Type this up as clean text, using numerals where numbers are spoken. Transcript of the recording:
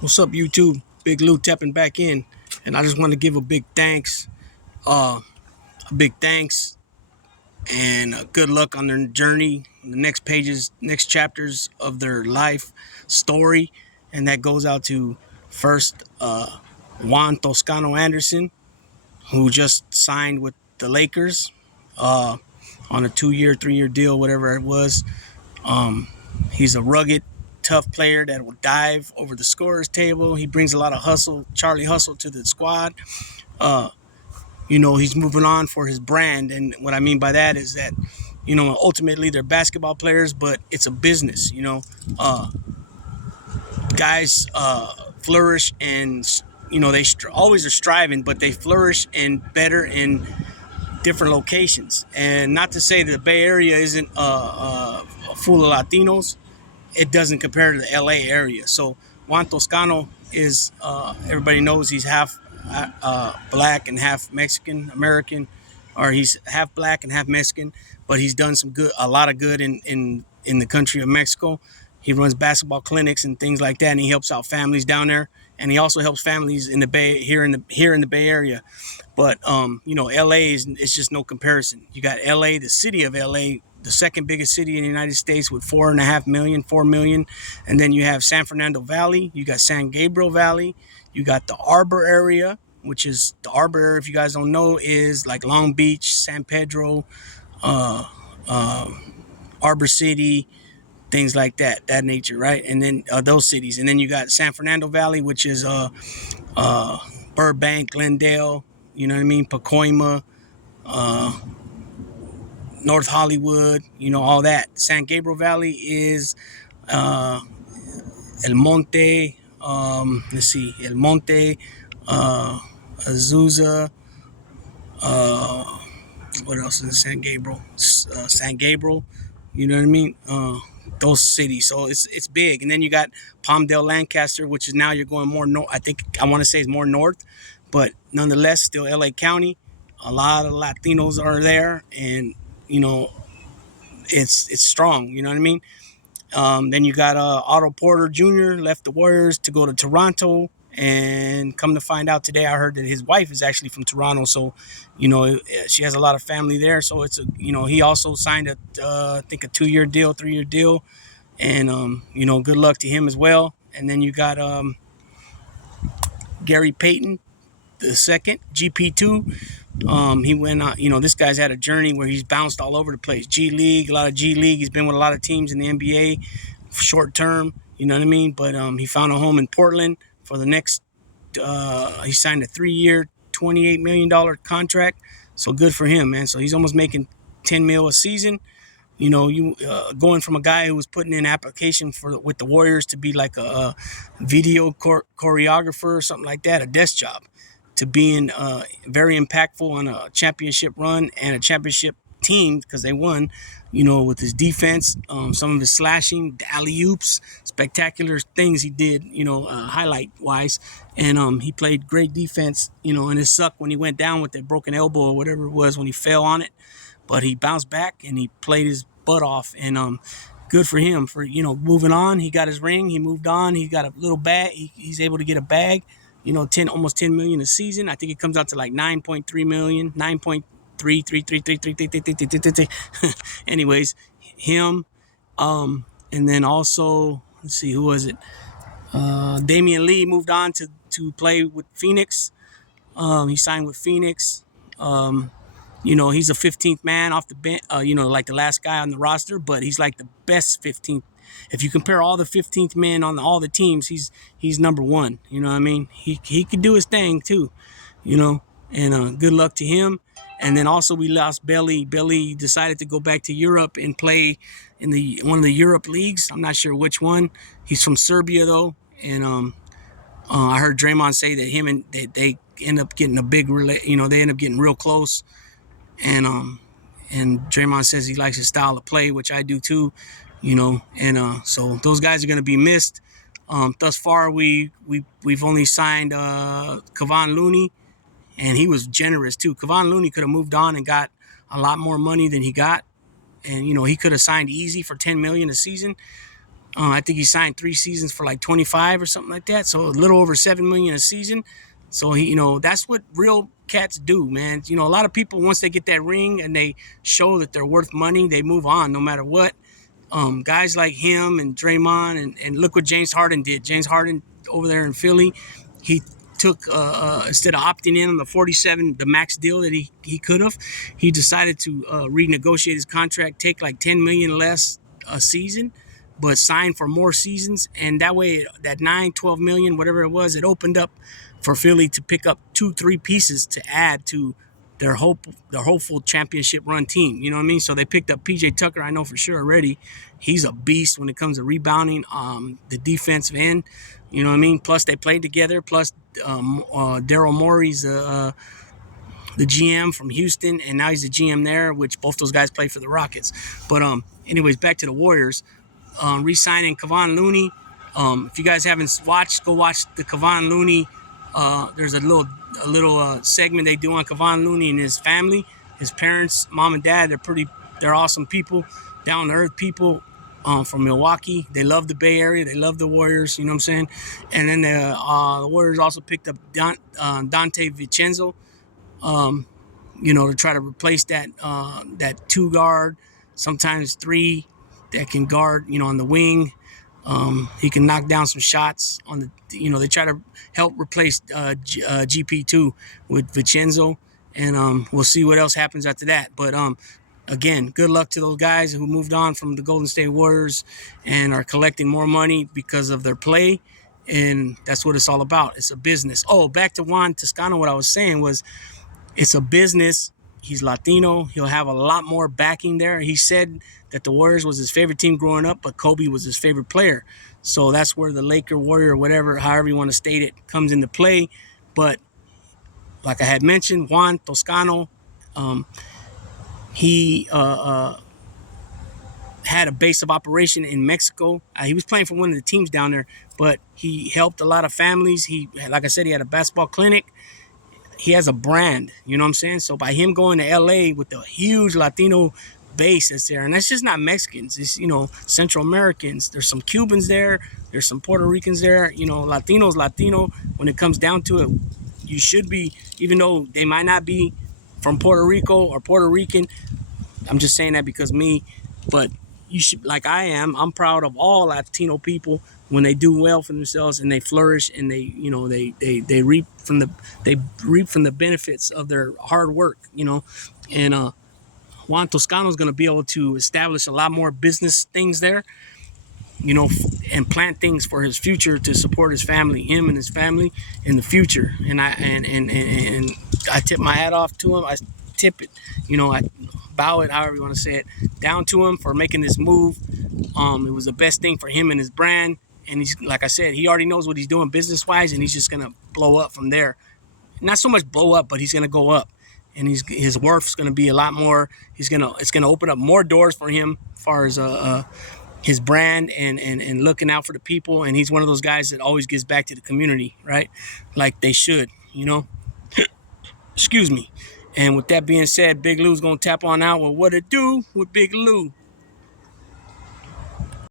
What's up, YouTube? Big Lou tapping back in, and I just want to give a big thanks, a big thanks, and good luck on their journey, the next pages, next chapters of their life story, and that goes out to first Juan Toscano Anderson, who just signed with the Lakers on a 2-year, 3-year deal, whatever it was. Um, he's a rugged, tough player that will dive over the scorer's table. He brings a lot of hustle, Charlie hustle, to the squad. Uh, he's moving on for his brand, and what I mean by that is that, ultimately they're basketball players, but it's a business. Guys flourish, and they always are striving, but they flourish and better in different locations. And not to say that the Bay Area isn't full of Latinos, it doesn't compare to the LA area. So Juan Toscano is, everybody knows he's half black and half Mexican American, or he's half black and half Mexican, but he's done a lot of good in the country of Mexico. He runs basketball clinics and things like that, and he helps out families down there. And he also helps families in the Bay here in the Bay Area. But LA is it's just no comparison. You got LA, the city of LA, the second biggest city in the United States with 4.5 million, 4 million. And then you have San Fernando Valley, you got San Gabriel Valley, you got the Arbor area, which is the Arbor area, if you guys don't know, is like Long Beach, San Pedro, uh, uh, Arbor City, things like that nature, right? And then those cities. And then you got San Fernando Valley, which is Burbank, Glendale, you know what I mean, Pacoima, uh, North Hollywood, all that. San Gabriel Valley is uh, El Monte, let's see, El Monte, Azusa, uh, what else is in San Gabriel? San Gabriel, you know what I mean? Those cities, so it's big. And then you got Palmdale, Lancaster, which is now you're going more north. I want to say it's more north, but nonetheless, still LA County. A lot of Latinos are there, and you know it's strong. You know what I mean? Then you got Otto Porter Jr. left the Warriors to go to Toronto, and come to find out today, I heard that his wife is actually from Toronto. So, she has a lot of family there. So he also signed I think a 2-year deal, 3-year deal, and good luck to him as well. And then you got Gary Payton the second, GP2. He went out, this guy's had a journey where he's bounced all over the place. G League, a lot of G League. He's been with a lot of teams in the NBA, short term, you know what I mean? But he found a home in Portland for the next, he signed a 3-year, $28 million contract. So good for him, man. So he's almost making 10 mil a season. You going from a guy who was putting in application with the Warriors to be like a video choreographer or something like that, a desk job, to being very impactful on a championship run and a championship team because they won. With his defense, some of his slashing, the alley oops, spectacular things he did. Highlight wise, and he played great defense. And it sucked when he went down with that broken elbow or whatever it was when he fell on it. But he bounced back and he played his butt off, and good for him for moving on. He got his ring, he moved on, he got a little bag, he's able to get a bag, almost 10 million a season. I think it comes out to like 9.3 million, 9.333333333. Anyways, him, and then also let's see, who was it? Damian Lee moved on to play with Phoenix. He signed with Phoenix. He's a 15th man off the bench, like the last guy on the roster, but he's like the best 15th. If you compare all the 15th men on all the teams, he's number one. You know what I mean? He could do his thing too, and good luck to him. And then also we lost Belly. Belly decided to go back to Europe and play in one of the Europe leagues. I'm not sure which one. He's from Serbia though, and I heard Draymond say that him and they end up getting they end up getting real close. And Draymond says he likes his style of play, which I do too, and so those guys are going to be missed. Thus far, we've only signed Kevon Looney, and he was generous too. Kevon Looney could have moved on and got a lot more money than he got, and he could have signed easy for 10 million a season. I think he signed 3 seasons for like 25 or something like that. So a little over 7 million a season. So he, that's what real cats do, man. A lot of people, once they get that ring and they show that they're worth money, they move on no matter what. Guys like him and Draymond, and look what James Harden did. James Harden over there in Philly, he took instead of opting in on the 47, the max deal that he could have, he decided to renegotiate his contract, take like 10 million less a season, but sign for more seasons, and that way that 9, 12 million, whatever it was, it opened up for Philly to pick up 2, 3 pieces to add to their hopeful championship run team. You know what I mean? So they picked up PJ Tucker. I know for sure already. He's a beast when it comes to rebounding, the defensive end. You know what I mean? Plus they played together. Plus Daryl Morey's the GM from Houston, and now he's the GM there, which both those guys play for the Rockets. But anyways, back to the Warriors. Re-signing Kevon Looney. If you guys haven't watched, go watch the Kevon Looney. There's a little segment they do on Kevon Looney and his family, his parents, mom and dad. They're awesome people, down to earth people. From Milwaukee, they love the Bay Area. They love the Warriors. You know what I'm saying? And then the Warriors also picked up Dante Vincenzo. To try to replace that 2 guard, sometimes 3, that can guard, on the wing. He can knock down some shots on the. They try to help replace GP2 with Vincenzo, and we'll see what else happens after that. But again, good luck to those guys who moved on from the Golden State Warriors and are collecting more money because of their play, and that's what it's all about. It's a business. Oh, back to Juan Toscano. What I was saying was, it's a business. He's Latino. He'll have a lot more backing there. He said that the Warriors was his favorite team growing up, but Kobe was his favorite player. So that's where the Laker Warrior, whatever, however you want to state it, comes into play. But like I had mentioned, Juan Toscano, he had a base of operation in Mexico. He was playing for one of the teams down there, but he helped a lot of families. Like I said, he had a basketball clinic. He has a brand, you know what I'm saying? So by him going to LA with the huge Latino base that's there, and that's just not Mexicans, it's, Central Americans. There's some Cubans there, there's some Puerto Ricans there, Latino. When it comes down to it, you should be, even though they might not be from Puerto Rico or Puerto Rican, I'm just saying that because me, but you should, like I am, I'm proud of all Latino people when they do well for themselves and they flourish and they reap from the benefits of their hard work, and Juan Toscano is going to be able to establish a lot more business things there, and plant things for his future to support his family, him and his family in the future. And I tip my hat off to him. I tip it, I bow it, however you want to say it, down to him for making this move. It was the best thing for him and his brand. And he's, like I said, he already knows what he's doing business-wise, and he's just going to blow up from there. Not so much blow up, but he's going to go up. And his worth's going to be a lot more. It's going to open up more doors for him as far as his brand and looking out for the people. And he's one of those guys that always gives back to the community, right? Like they should, Excuse me. And with that being said, Big Lou's going to tap on out with What It Do with Big Lou.